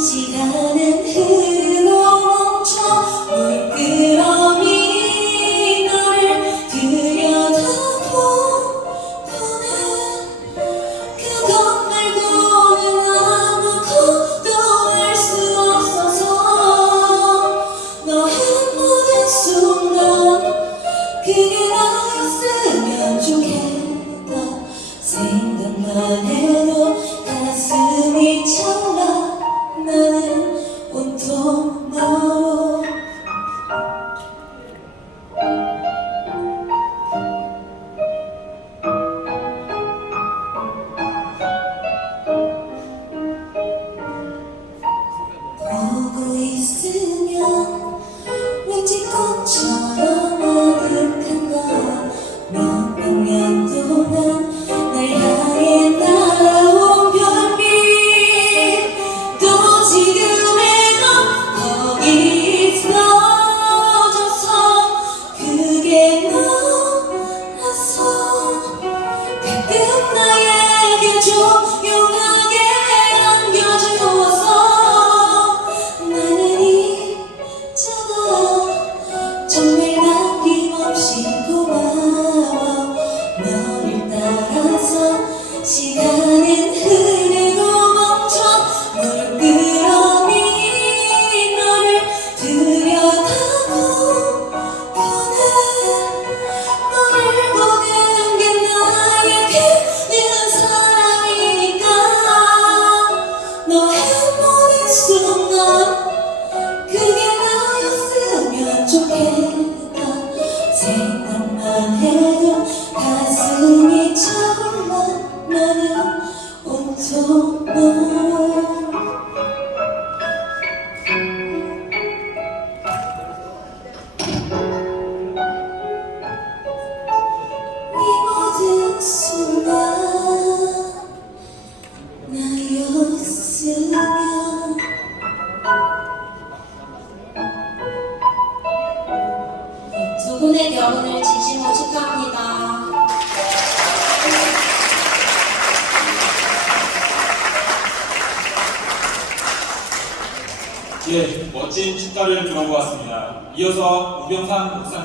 시간은 흐르고 멈춰 물끄러미 너를 들여다보거나 그것 말고는 아무것도 할 수 없어서 너의 모든 순간 그게 나였으면 좋겠다. 생각만 해도 You. 여러분을 진심으로 축하합니다. 예, 멋진 축가를 들어보았습니다. 이어서 우병상 목사님